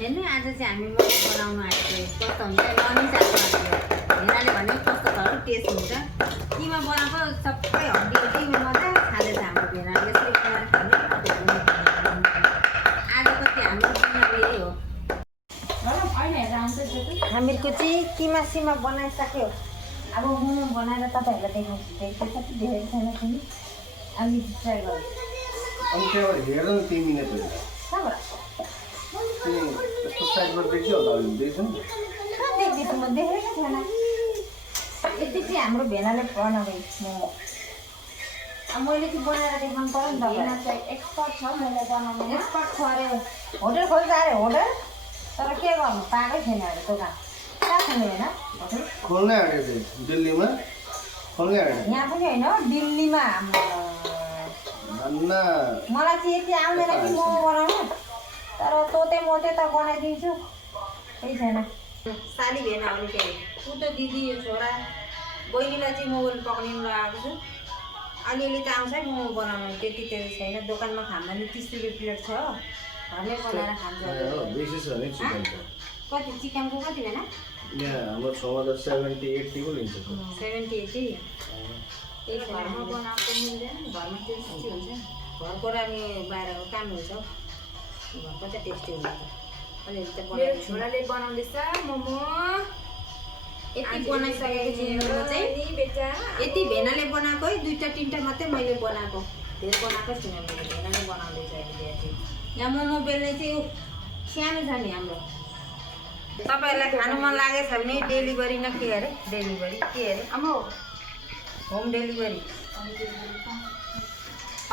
हेर्नु आज चाहिँ हामी मोमो बनाउनु आएको कस्तो हुन्छ भेनाले भने कस्तो खालको टेस्ट हुन्छ किमा बनाएको सबै हड्डी मजा खाँदैछ हाम्रो भेनाले यसरी बनाएर खाने आजको चाहिँ हाम्रो यही हो हामीहरूको चाहिँ किमा सिमा बनाइसक्यो अब मोमो बनाएर तपाईँहरूलाई देखाउँछु कति धेरै छैन पनि अनि ट्राई गर्छु अनि त्यहाँबाट हेर्दा न 3 मिनेट हो त्यस्तो साइडमा देख्यो होला देख्छौ देख्दैछु म देखेको छैन यति चाहिँ हाम्रो भेनाले बनाएको मोमो अब मैले चाहिँ बनाएर देखाउनु पर्यो नि त चाहिँ एक्सपर्ट छ मोमो बनाउनु एक्सपर्ट छ अरे होटल खोल्छ अरे होटल तर के गर्नु पाएकै छैन अरे दोकान कहाँ छैन होइन होटल खोल्नै आँटेको थियो दिल्लीमा खोल्नै आँटेको यहाँ पनि होइन दिल्लीमा मलाई चाहिँ यति आउँदैन कि मोमो बनाउनु तर तोते मोते त बनाइदिन्छु केही छैन साली भेना हो नि के अरे ऊ त दिदी यो छोरा बहिनीलाई चाहिँ मोबाइल पक्रिनु लगाएको छु अलिअलि त आउँछ है मोमो बनाउनु त्यति छैन दोकानमा खाम भने 30 रुपियाँ प्लेट छ घरमै बनाएर खान्छ बेसी छ नि चिकन कति चिकनको कति भेना यहाँ हाम्रो छमा त 70-80 को लिन्छ 70-80 घरमा बनाएको मिल्दैन घरमा टेस्टी हुन्छ घरको र अनि बाहिरको काम हुन्छ घरको चाहिँ टेस्टी हुन्छ अलिअलि त बनाएको छोराले बनाउँदैछ मोमो यति बनाइसकेको छु चाहिँ यति भेनाले बनाएको है 2-3टा मात्रै मैले बनाएको धेरै बनाएको छुइनँ मैले भेनाले बनाउँदैछ अहिले यहाँ मोमो बेल्ने चाहिँ सानो छ नि हाम्रो तपाईँहरूलाई खानु मन लागेछ भने डेलिभरी न के अरे डेलिभरी के अरे अब होम डेलिभरी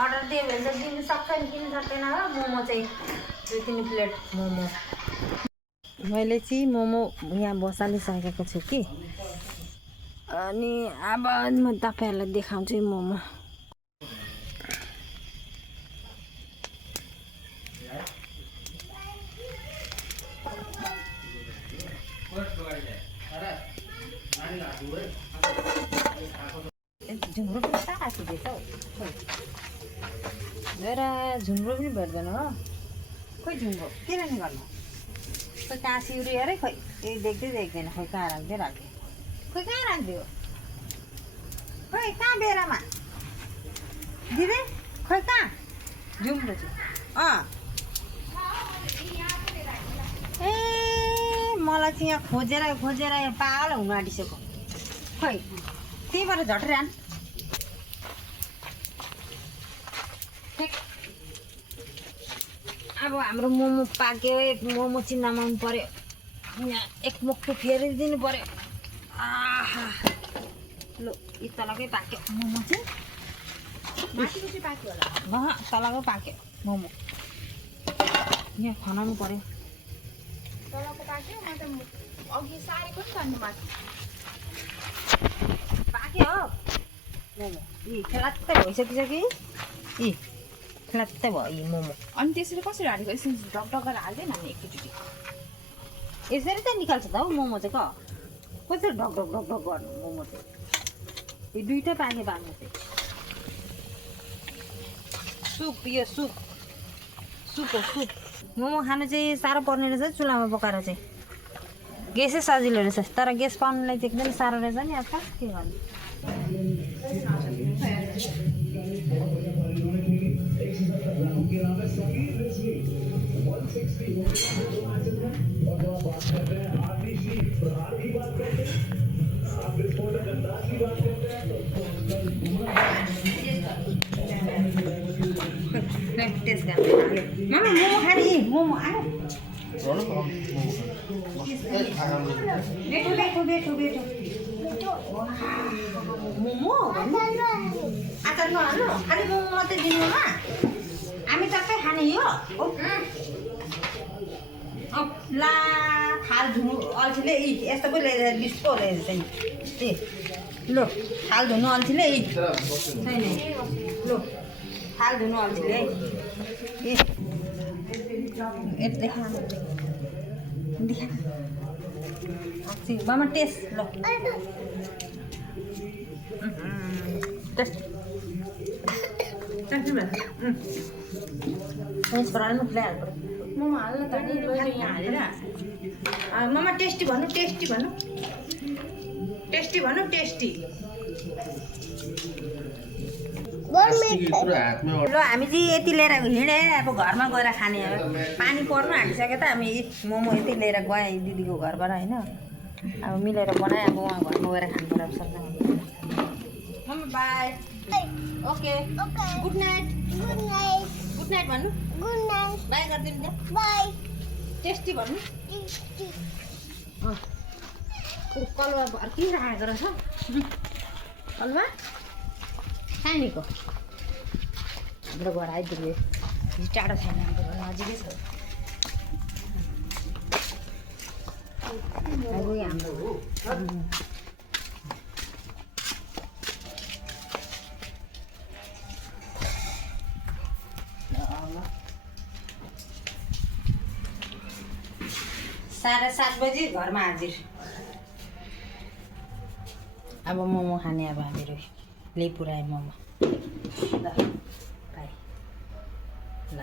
अर्डर दियो भने त दिनु सक्छ नि किन सक्दैन हो मोमो चाहिँ 2-3 प्लेट मोमो मैले चाहिँ मोमो यहाँ बसालिसकेको छु कि अनि अब म तपाईँहरूलाई देखाउँछु मोमो झुम्रो पनि कहाँ राखिदिएछ हौ झुम्रो पनि भेट्दैन हो खोइ झुम्रो के राख्ने गर्नु खोइ कहाँ सिउरी अरे खोइ यही देख्दै देख्दैन खोइ कहाँ राख्दै राख्यो खोइ कहाँ राखिदियो खोइ कहाँ बेरामा दिदी खोइ कहाँ झुम्रो चाहिँ ए मलाई चाहिँ यहाँ खोजेर यहाँ पागल हुनु आँटिसक्यो खोइ त्यहीबाट झट्टै रान अब हाम्रो मोमो पाक्यो मोमो चिन्न मन पर्यो यहाँ एक मुक्टु फेरिदिनु पर्यो आहा लो यी तलकै पाक्यो मोमो चाहिँ माथिपछि पाक्यो होला तलकै पाक्यो मोमो यहाँ खनाउनु पर्यो तलको पाक्यो म त अघि सारेको नि भन्नु माथि पाक्यो हो मोमो यी खेलात्तै भइसकिसक्यो यी खेलात्तै भयो यी मोमो अनि त्यसरी कसरी हालेको यसरी ढकढक गरेर हाल्दैन नि एकचोटि यसरी त निकाल्छ त हौ मोमो चाहिँ कसरी ढकढक ढकढक गर्नु मोमो चाहिँ यो 2टा पाके बाँध्नु चाहिँ सुप यो सुप हो सुप मोमो खानु चाहिँ साह्रो पर्ने रहेछ चुल्हामा पकाएर चाहिँ ग्यासै सजिलो रहेछ तर ग्यास पाउनुलाई चाहिँ एकदम साह्रो रहेछ नि अब के गर्नु टेस्ट गर्नु मामा मोमो खाने मोमो आयो बेठो मोमो आचार नहाल्नु खालि मोमो मात्रै दिनुमा हामी सबै खाने यो ला थाल धुनु अल्छीले यस्तो पो ल्याएर बिस्को ल्याएर चाहिँ ए लो थाल धुनु अल्छीले छैन लो थाल धुनु अल्छीले है ए देखा मामा टेस्ट ल टेस्ट टेस्ट में टेस्ट पर आने में मोमो हाल्न त नि लोइलो यहाँ हालेर ममा टेस्टी भन्नु टेस्टी भन्नु टेस्टी भन्नु टेस्टी यत्रो हातमा ल हामी चाहिँ यति लिएर हिँडे अब घरमा गएर खाने अब पानी पर्नु हालिसक्यो त हामी मोमो यति लिएर गएँ दिदीको घरबाट होइन अब मिलेर बनाएँ अब उहाँ घरमा गएर खानु पर्यो सक्छ mummy by okay good night good night भन्नु बाई गरिदिनु त बाई टेस्टी भन्नु कलुवा भर्किरहेको रहेछ कलुवा कहाँनिरको हाम्रो घर आइपुग्यो टाढो छैन हाम्रो घर नजिकै छ आइपुग्यो हाम्रो साढे 7 बजी घरमा हाजिर अब मोमो खाने अब हामीहरू ल्याइ पुऱ्यायो मोमो ल बाई ल